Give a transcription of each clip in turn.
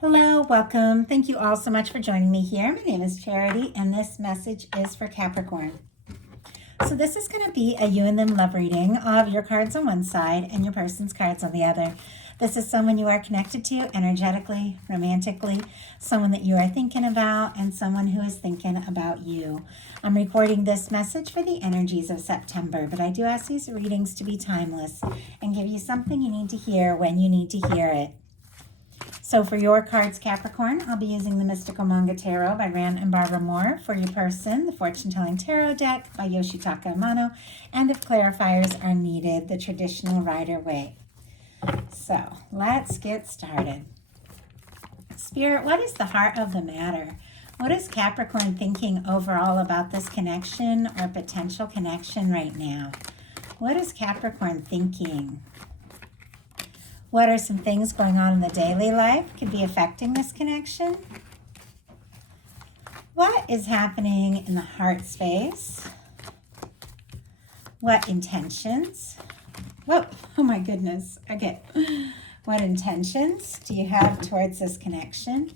Hello, welcome. Thank you all so much for joining me here. My name is Charity, and this message is for Capricorn. So this is going to be a you and them love reading of your cards on one side and your person's cards on the other. This is someone you are connected to energetically, romantically, someone that you are thinking about, and someone who is thinking about you. I'm recording this message for the energies of September, but I do ask these readings to be timeless and give you something you need to hear when you need to hear it. So for your cards, Capricorn, I'll be using the Mystical Manga Tarot by Rand and Barbara Moore. For your person, the Fortune Telling Tarot deck by Yoshitaka Amano. And if clarifiers are needed, the traditional Rider-Waite. So let's get started. Spirit, what is the heart of the matter? What is Capricorn thinking overall about this connection or potential connection right now? What is Capricorn thinking? What are some things going on in the daily life could be affecting this connection? What is happening in the heart space? What intentions? Whoa, oh my goodness. Okay. What intentions do you have towards this connection?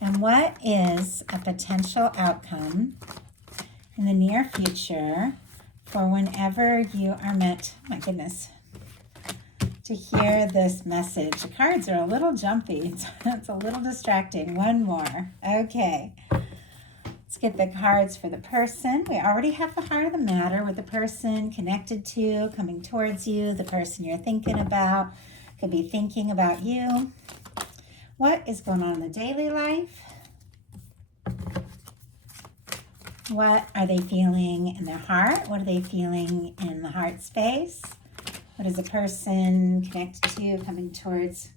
And what is a potential outcome in the near future for whenever you are meant, oh my goodness, to hear this message? The cards are a little jumpy. It's a little distracting. One more. Okay. Let's get the cards for the person. We already have the heart of the matter with the person connected to, coming towards you, the person you're thinking about, could be thinking about you. What is going on in the daily life? What are they feeling in their heart? What are they feeling in the heart space? What is a person connected to coming towards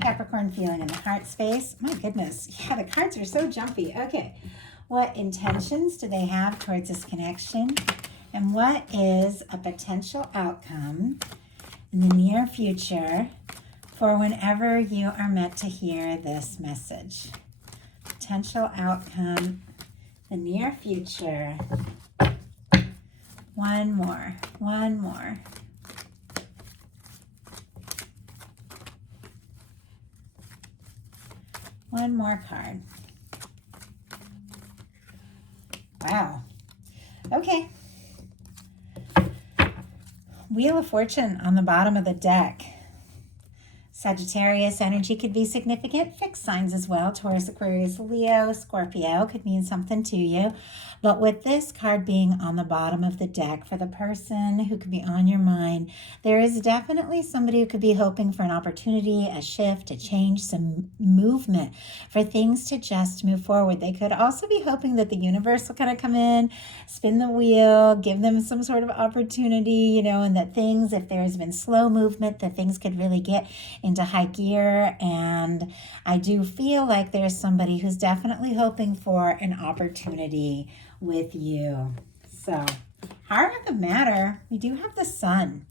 Capricorn feeling in the heart space? My goodness. Yeah, the cards are so jumpy. Okay. What intentions do they have towards this connection? And what is a potential outcome in the near future for whenever you are meant to hear this message? Potential outcome in the near future. One more. One more. One more card. Wow. Okay. Wheel of Fortune on the bottom of the deck. Sagittarius energy could be significant. Fixed signs as well. Taurus, Aquarius, Leo, Scorpio could mean something to you. But with this card being on the bottom of the deck, for the person who could be on your mind, there is definitely somebody who could be hoping for an opportunity, a shift, a change, some movement, for things to just move forward. They could also be hoping that the universe will kind of come in, spin the wheel, give them some sort of opportunity, and that things, if there's been slow movement, that things could really get into high gear. And I do feel like there's somebody who's definitely hoping for an opportunity with you. So, heart of the matter, we do have the sun.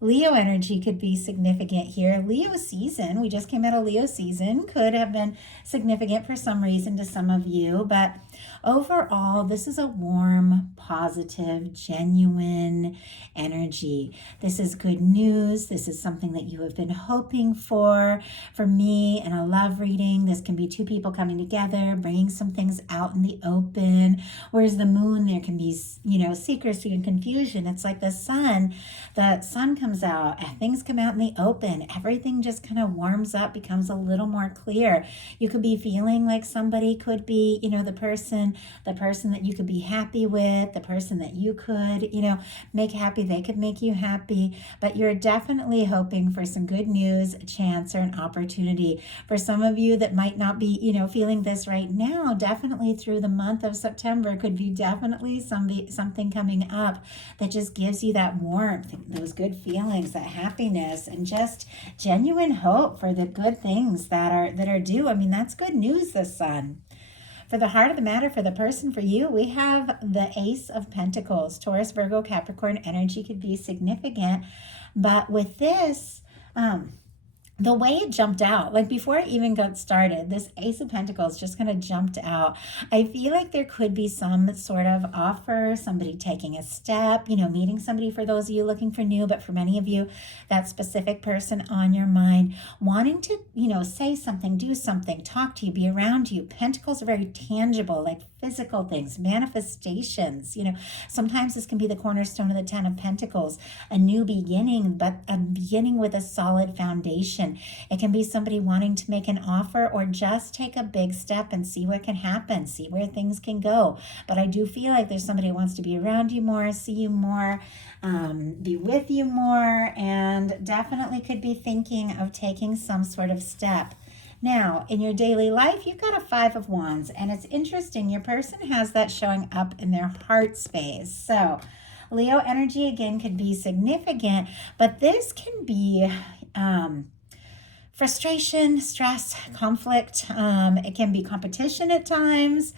Leo energy could be significant here. Leo season, we just came out of Leo season, could have been significant for some reason to some of you, but overall, this is a warm, positive, genuine energy. This is good news. This is something that you have been hoping for. For me, in a love reading, this can be two people coming together, bringing some things out in the open. Whereas the moon, there can be, secrecy and confusion. It's like the sun comes out, things come out in the open, everything just kind of warms up, becomes a little more clear. You could be feeling like somebody could be, the person that you could be happy with, the person that you could, make happy, they could make you happy, but you're definitely hoping for some good news, a chance, or an opportunity. For some of you that might not be, feeling this right now, definitely through the month of September could be definitely something coming up that just gives you that warmth, those good feelings, that happiness, and just genuine hope for the good things that are due. I mean, that's good news, the sun. For the heart of the matter, for the person, for you, we have the Ace of Pentacles. Taurus, Virgo, Capricorn energy could be significant. But with this, the way it jumped out, like before I even got started, this Ace of Pentacles just kind of jumped out. I feel like there could be some sort of offer, somebody taking a step, meeting somebody for those of you looking for new, but for many of you, that specific person on your mind, wanting to, say something, do something, talk to you, be around you. Pentacles are very tangible, like physical things, manifestations. Sometimes this can be the cornerstone of the Ten of Pentacles, a new beginning, but a beginning with a solid foundation. It can be somebody wanting to make an offer or just take a big step and see what can happen, see where things can go. But I do feel like there's somebody who wants to be around you more, see you more, be with you more, and definitely could be thinking of taking some sort of step. Now, in your daily life, you've got a Five of Wands, and it's interesting. Your person has that showing up in their heart space. So Leo energy, again, could be significant, but this can be frustration, stress, conflict. It can be competition at times.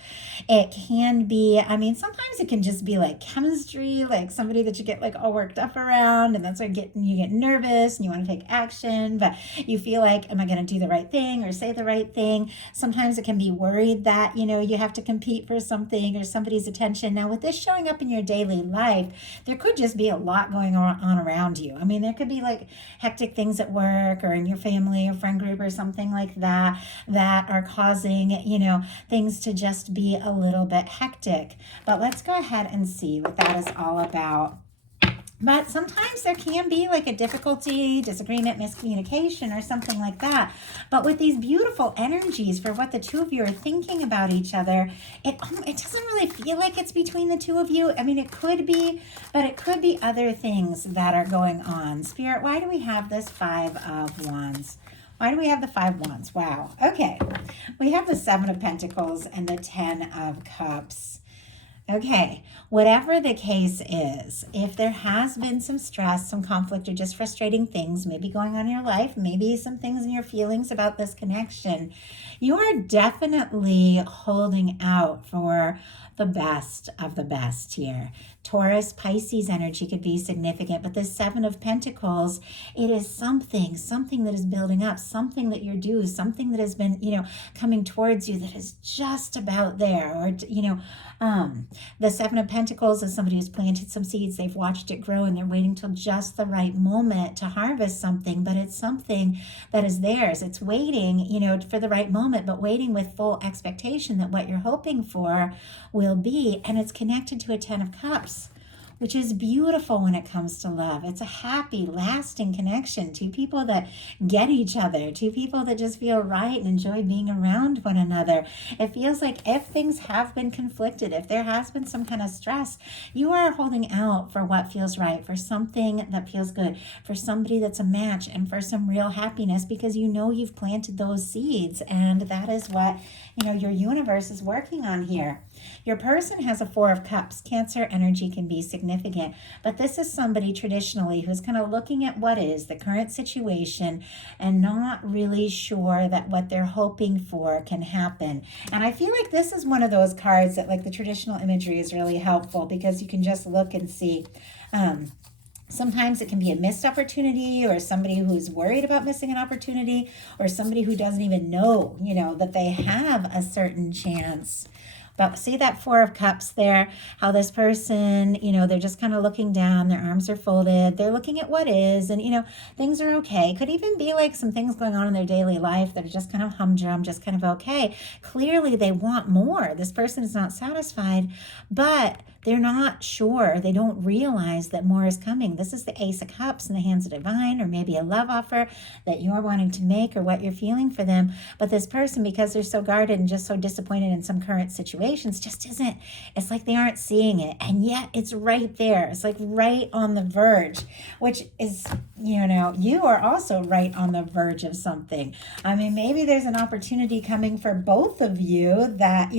It can be, sometimes it can just be like chemistry, like somebody that you get like all worked up around, and that's why you get nervous and you want to take action, but you feel like, am I going to do the right thing or say the right thing? Sometimes it can be worried that, you have to compete for something or somebody's attention. Now, with this showing up in your daily life, there could just be a lot going on around you. There could be like hectic things at work or in your family or friend group or something like that are causing, things to just be a little bit hectic. But let's go ahead and see what that is all about. But sometimes there can be like a difficulty, disagreement, miscommunication, or something like that. But with these beautiful energies for what the two of you are thinking about each other, it doesn't really feel like it's between the two of you. It could be, but it could be other things that are going on. Spirit, why do we have this Five of Wands? Why do we have the Five Wands? Wow. Okay. We have the Seven of Pentacles and the Ten of Cups. Okay, whatever the case is, if there has been some stress, some conflict, or just frustrating things maybe going on in your life, maybe some things in your feelings about this connection, you are definitely holding out for the best of the best here. Taurus, Pisces energy could be significant, but the Seven of Pentacles, it is something that is building up, something that you're due, something that has been, coming towards you that is just about there. Or, the Seven of Pentacles is somebody who's planted some seeds, they've watched it grow, and they're waiting till just the right moment to harvest something, but it's something that is theirs. It's waiting, for the right moment, but waiting with full expectation that what you're hoping for will be, and it's connected to a Ten of Cups, which is beautiful when it comes to love. It's a happy, lasting connection. Two people that get each other, two people that just feel right and enjoy being around one another. It feels like if things have been conflicted, if there has been some kind of stress, you are holding out for what feels right, for something that feels good, for somebody that's a match, and for some real happiness, because you've planted those seeds, and that is what your universe is working on here. Your person has a Four of Cups. Cancer energy can be significant, but this is somebody traditionally who's kind of looking at what is the current situation and not really sure that what they're hoping for can happen. And I feel like this is one of those cards that, like, the traditional imagery is really helpful, because you can just look and see. Sometimes it can be a missed opportunity, or somebody who's worried about missing an opportunity, or somebody who doesn't even know, that they have a certain chance. But see that Four of Cups there, how this person, they're just kind of looking down, their arms are folded, they're looking at what is, and, things are okay. Could even be like some things going on in their daily life that are just kind of humdrum, just kind of okay. Clearly they want more. This person is not satisfied, but they're not sure. They don't realize that more is coming. This is the Ace of Cups in the hands of divine, or maybe a love offer that you're wanting to make, or what you're feeling for them. But this person, because they're so guarded and just so disappointed in some current situations, just isn't. It's like they aren't seeing it. And yet it's right there. It's like right on the verge, which is, you are also right on the verge of something. Maybe there's an opportunity coming for both of you that,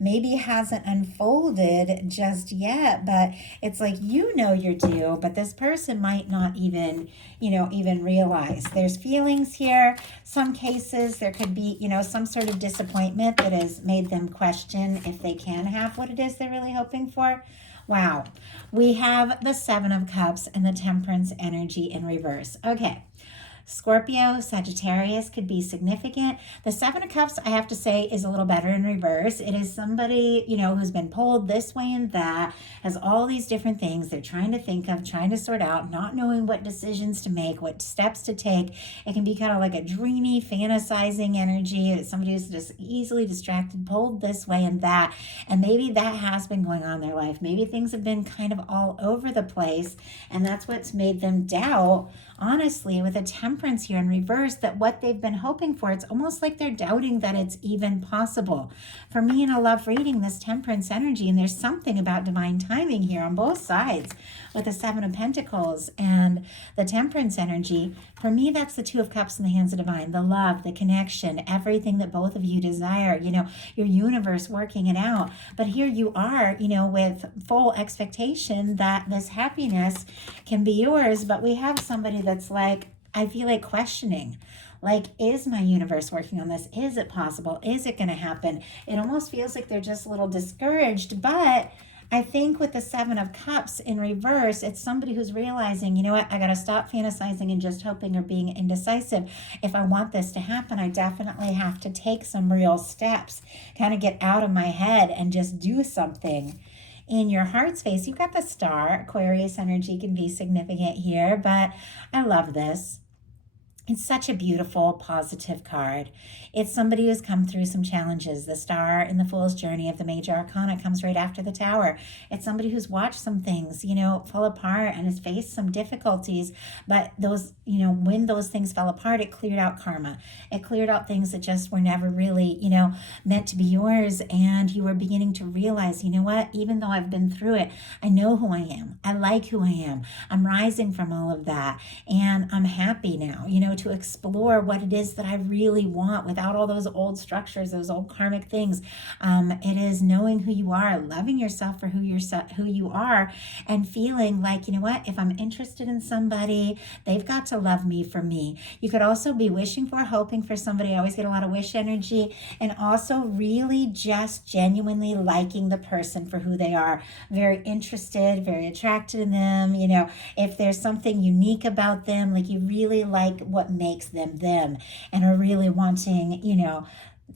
maybe hasn't unfolded just yet, but it's like, you're due, but this person might not even realize. There's feelings here. Some cases there could be, some sort of disappointment that has made them question if they can have what it is they're really hoping for. Wow. We have the Seven of Cups and the Temperance energy in reverse. Okay. Scorpio, Sagittarius could be significant. The Seven of Cups, I have to say, is a little better in reverse. It is somebody, who's been pulled this way and that, has all these different things they're trying to think of, trying to sort out, not knowing what decisions to make, what steps to take. It can be kind of like a dreamy, fantasizing energy. It's somebody who's just easily distracted, pulled this way and that. And maybe that has been going on in their life. Maybe things have been kind of all over the place, and that's what's made them doubt, honestly, with a Temperance here in reverse, that what they've been hoping for, it's almost like they're doubting that it's even possible. For me, in a love reading, this Temperance energy, and there's something about divine timing here on both sides with the Seven of Pentacles and the Temperance energy. For me, that's the Two of Cups in the hands of divine, the love, the connection, everything that both of you desire, your universe working it out. But here you are, with full expectation that this happiness can be yours, but we have somebody that's like, I feel like questioning, like, is my universe working on this? Is it possible? Is it going to happen? It almost feels like they're just a little discouraged, but I think with the Seven of Cups in reverse, it's somebody who's realizing, I got to stop fantasizing and just hoping or being indecisive. If I want this to happen, I definitely have to take some real steps, kind of get out of my head and just do something. In your heart space, you've got the Star. Aquarius energy can be significant here, but I love this. It's such a beautiful, positive card. It's somebody who's come through some challenges. The Star in the Fool's Journey of the Major Arcana comes right after the Tower. It's somebody who's watched some things, fall apart and has faced some difficulties. But those, when those things fell apart, it cleared out karma. It cleared out things that just were never really, meant to be yours. And you were beginning to realize, what, even though I've been through it, I know who I am. I like who I am. I'm rising from all of that. And I'm happy now, to explore what it is that I really want without all those old structures, those old karmic things. It is knowing who you are, loving yourself for who you are, and feeling like, what, if I'm interested in somebody, they've got to love me for me. You could also be wishing for, hoping for somebody. I always get a lot of wish energy, and also really just genuinely liking the person for who they are. Very interested, very attracted in them. If there's something unique about them, like you really like what makes them them, and are really wanting,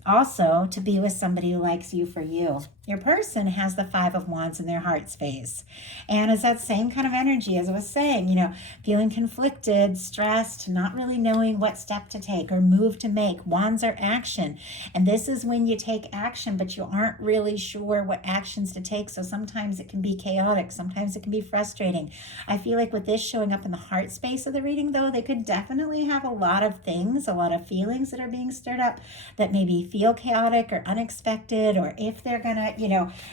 also to be with somebody who likes you for you. Your person has the Five of Wands in their heart space. And it's that same kind of energy as I was saying, feeling conflicted, stressed, not really knowing what step to take or move to make. Wands are action. And this is when you take action, but you aren't really sure what actions to take. So sometimes it can be chaotic. Sometimes it can be frustrating. I feel like with this showing up in the heart space of the reading, though, they could definitely have a lot of things, a lot of feelings that are being stirred up that maybe feel chaotic or unexpected, or if they're going to,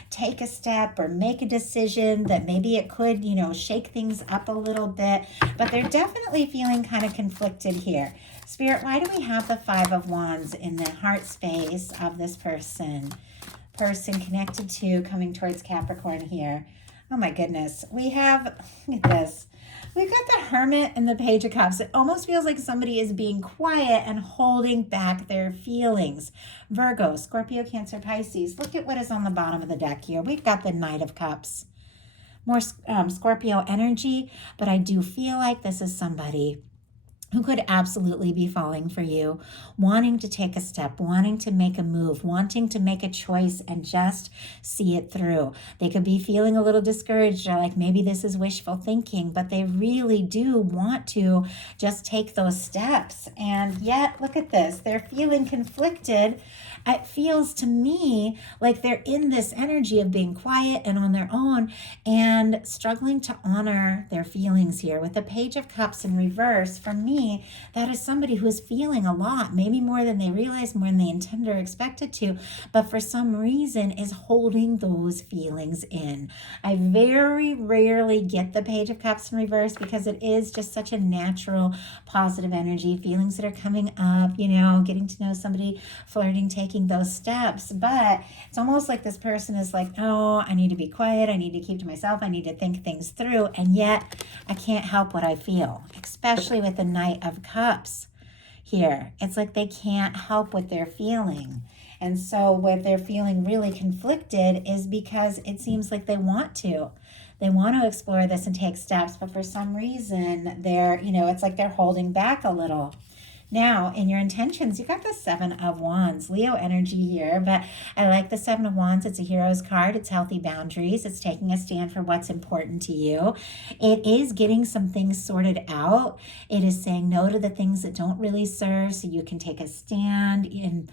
take a step or make a decision that maybe it could, shake things up a little bit, but they're definitely feeling kind of conflicted here. Spirit, why do we have the Five of Wands in the heart space of this person connected to, coming towards Capricorn here? Oh my goodness. We have, look at this. We've got the Hermit and the Page of Cups. It almost feels like somebody is being quiet and holding back their feelings. Virgo, Scorpio, Cancer, Pisces. Look at what is on the bottom of the deck here. We've got the Knight of Cups. More Scorpio energy, but I do feel like this is somebody who could absolutely be falling for you, wanting to take a step, wanting to make a move, wanting to make a choice and just see it through. They could be feeling a little discouraged, or like maybe this is wishful thinking, but they really do want to just take those steps. And yet, look at this, they're feeling conflicted. It feels to me like they're in this energy of being quiet and on their own and struggling to honor their feelings here. With the Page of Cups in reverse, for me, that is somebody who is feeling a lot, maybe more than they realize, more than they intend or expected to, but for some reason is holding those feelings in. I very rarely get the Page of Cups in reverse because it is just such a natural, positive energy, feelings that are coming up, getting to know somebody, flirting, taking those steps. But it's almost like this person is like, oh, I need to be quiet, I need to keep to myself, I need to think things through, and yet I can't help what I feel, especially with the Knight of Cups here. It's like they can't help what they're feeling. And so what they're feeling really conflicted is because it seems like they want to. They want to explore this and take steps, but for some reason, they're, it's like they're holding back a little. Now, in your intentions, you got the Seven of Wands, Leo energy here, but I like the Seven of Wands. It's a hero's card. It's healthy boundaries. It's taking a stand for what's important to you. It is getting some things sorted out. It is saying no to the things that don't really serve so you can take a stand and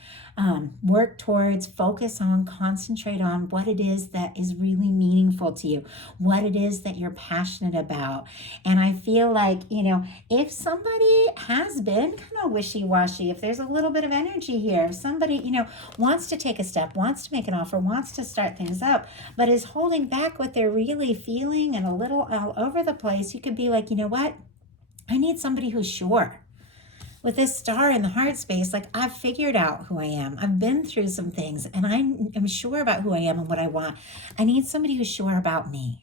work towards, focus on, concentrate on what it is that is really meaningful to you, what it is that you're passionate about. And I feel like, if somebody has been kind of wishy-washy, if there's a little bit of energy here, if somebody, wants to take a step, wants to make an offer, wants to start things up, but is holding back what they're really feeling and a little all over the place, you could be like, you know what? I need somebody who's sure. With this star in the heart space, like I've figured out who I am. I've been through some things and I'm sure about who I am and what I want. I need somebody who's sure about me.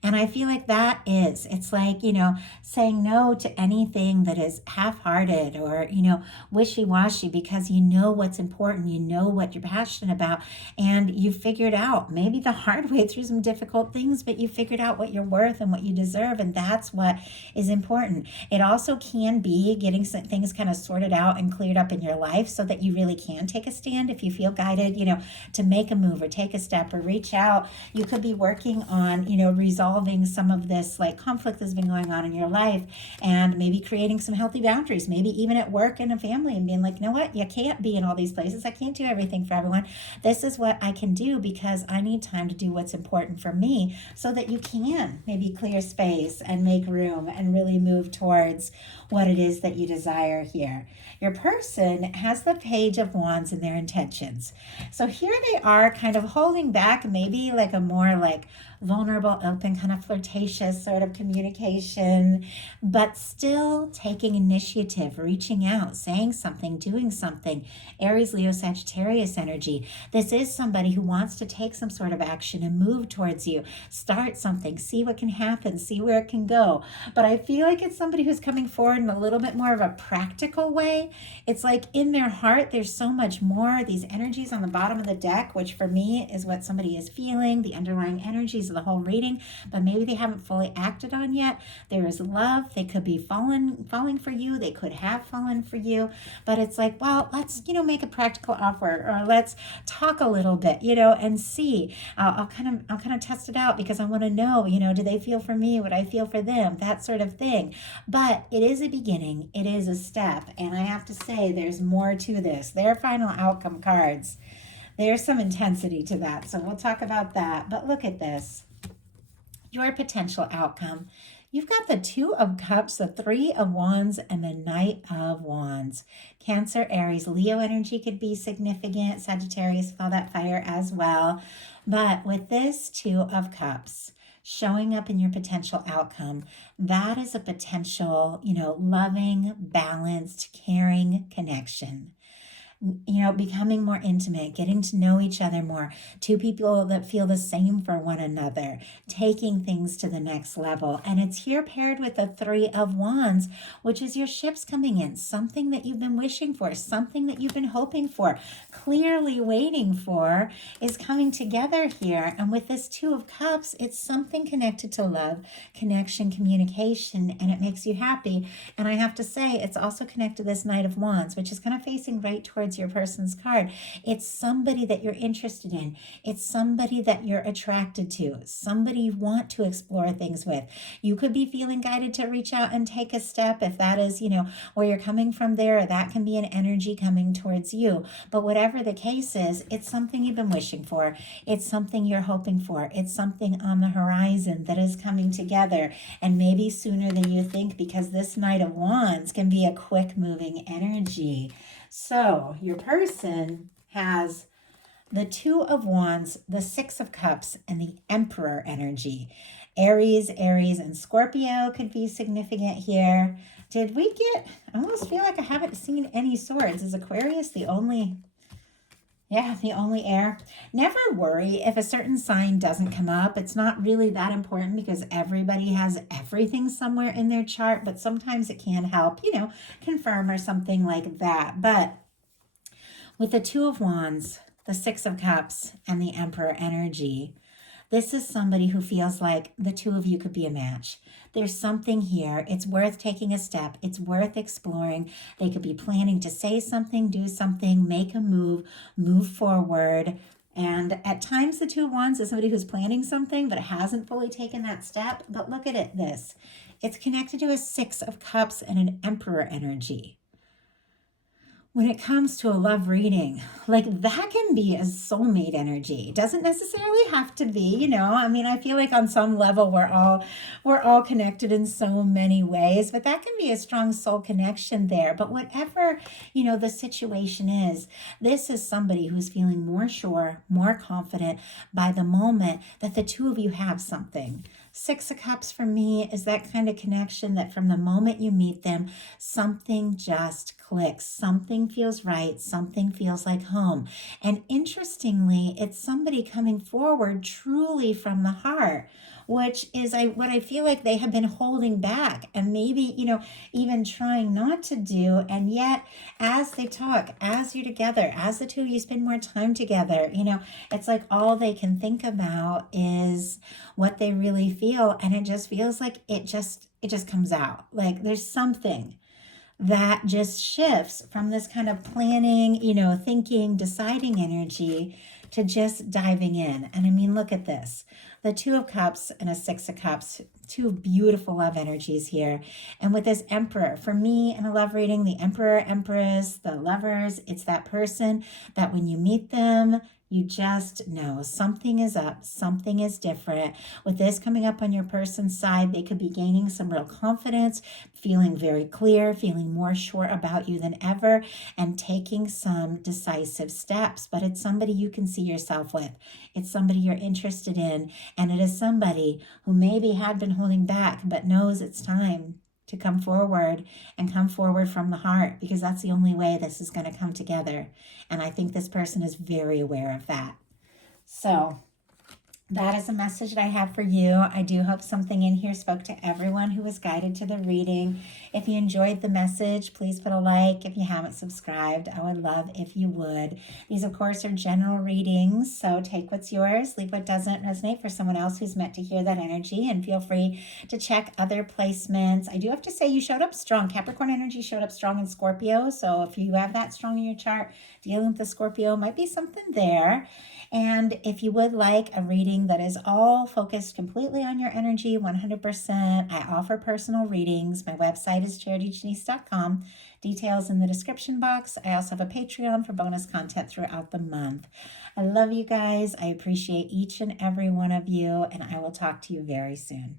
And I feel like it's like, saying no to anything that is half-hearted or, wishy-washy, because you know what's important, you know what you're passionate about, and you figured out maybe the hard way through some difficult things, but you figured out what you're worth and what you deserve, and that's what is important. It also can be getting some things kind of sorted out and cleared up in your life so that you really can take a stand if you feel guided, to make a move or take a step or reach out. You could be working on, resolving some of this like conflict that's been going on in your life, and maybe creating some healthy boundaries, maybe even at work and a family, and being like, you know what, you can't be in all these places. I can't do everything for everyone. This is what I can do because I need time to do what's important for me, so that you can maybe clear space and make room and really move towards what it is that you desire here. Your person has the Page of Wands in their intentions. So here they are kind of holding back, maybe like a more like vulnerable, open, kind of flirtatious sort of communication, but still taking initiative, reaching out, saying something, doing something. Aries, Leo, Sagittarius energy. This is somebody who wants to take some sort of action and move towards you, start something, see what can happen, see where it can go. But I feel like it's somebody who's coming forward in a little bit more of a practical way. It's like in their heart, there's so much more. These energies on the bottom of the deck, which for me is what somebody is feeling, the underlying energies of the whole reading, but maybe they haven't fully acted on yet. There is love. They could be falling for you. They could have fallen for you, but it's like, well, let's, make a practical offer, or let's talk a little bit, and see. I'll kind of test it out because I want to know, do they feel for me? Would I feel for them? That sort of thing. But it is a beginning. It is a step. And I have to say, there's more to this. Their final outcome cards, there's some intensity to that. So we'll talk about that. But look at this. Your potential outcome. You've got the Two of Cups, the Three of Wands, and the Knight of Wands. Cancer, Aries, Leo energy could be significant. Sagittarius with all that fire as well. But with this Two of Cups showing up in your potential outcome, that is a potential, loving, balanced, caring connection. Becoming more intimate, getting to know each other more, two people that feel the same for one another, taking things to the next level. And it's here paired with the Three of Wands, which is your ships coming in, something that you've been wishing for, something that you've been hoping for, clearly waiting for, is coming together here. And with this Two of Cups, it's something connected to love, connection, communication, and it makes you happy. And I have to say, it's also connected to this Knight of Wands, which is kind of facing right towards your person's card. It's somebody that you're interested in. It's somebody that you're attracted to, somebody you want to explore things with. You could be feeling guided to reach out and take a step if that is, where you're coming from there. That can be an energy coming towards you. But whatever the case is, it's something you've been wishing for. It's something you're hoping for. It's something on the horizon that is coming together, and maybe sooner than you think, because this Knight of Wands can be a quick moving energy. So your person has the Two of Wands, the Six of Cups, and the Emperor energy. Aries, and Scorpio could be significant here. Did we get, I almost feel like I haven't seen any swords. Is Aquarius the only air? Never worry if a certain sign doesn't come up. It's not really that important because everybody has everything somewhere in their chart, but sometimes it can help, confirm or something like that. But with the Two of Wands, the Six of Cups, and the Emperor energy, This is somebody who feels like the two of you could be a match. There's something here. It's worth taking a step. It's worth exploring. They could be planning to say something, do something, make a move forward. And at times, the Two of Wands is somebody who's planning something but hasn't fully taken that step. But look at this. It's connected to a Six of Cups and an Emperor energy. When it comes to a love reading, like that can be a soulmate energy. It doesn't necessarily have to be, I mean, I feel like on some level we're all connected in so many ways, but that can be a strong soul connection there. But whatever, the situation is, this is somebody who's feeling more sure, more confident by the moment that the two of you have something. Six of Cups for me is that kind of connection that from the moment you meet them, something just clicks. Something feels right. Something feels like home. And interestingly, it's somebody coming forward truly from the heart, which is what I feel like they have been holding back and maybe, even trying not to do. And yet, as they talk, as you're together, as the two of you spend more time together, it's like all they can think about is what they really feel. And it just feels like it just comes out. Like there's something that just shifts from this kind of planning, thinking, deciding energy to just diving in. And I mean, look at this. The Two of Cups and a Six of Cups, two beautiful love energies here. And with this Emperor, for me in a love reading, the Emperor, Empress, the lovers, it's that person that when you meet them, you just know something is up, something is different. With this coming up on your person's side, they could be gaining some real confidence, feeling very clear, feeling more sure about you than ever, and taking some decisive steps. But it's somebody you can see yourself with. It's somebody you're interested in. And it is somebody who maybe had been holding back, but knows it's time to come forward and come forward from the heart, because that's the only way this is going to come together. And I think this person is very aware of that. So that is a message that I have for you. I do hope something in here spoke to everyone who was guided to the reading. If you enjoyed the message, please put a like. If you haven't subscribed, I would love if you would. These, of course, are general readings, so take what's yours, leave what doesn't resonate for someone else who's meant to hear that energy, and feel free to check other placements. I do have to say you showed up strong. Capricorn energy showed up strong in Scorpio, so if you have that strong in your chart, dealing with the Scorpio might be something there. And if you would like a reading that is all focused completely on your energy, 100%, I offer personal readings. My website is charityjanice.com. Details in the description box. I also have a Patreon for bonus content throughout the month. I love you guys. I appreciate each and every one of you, and I will talk to you very soon.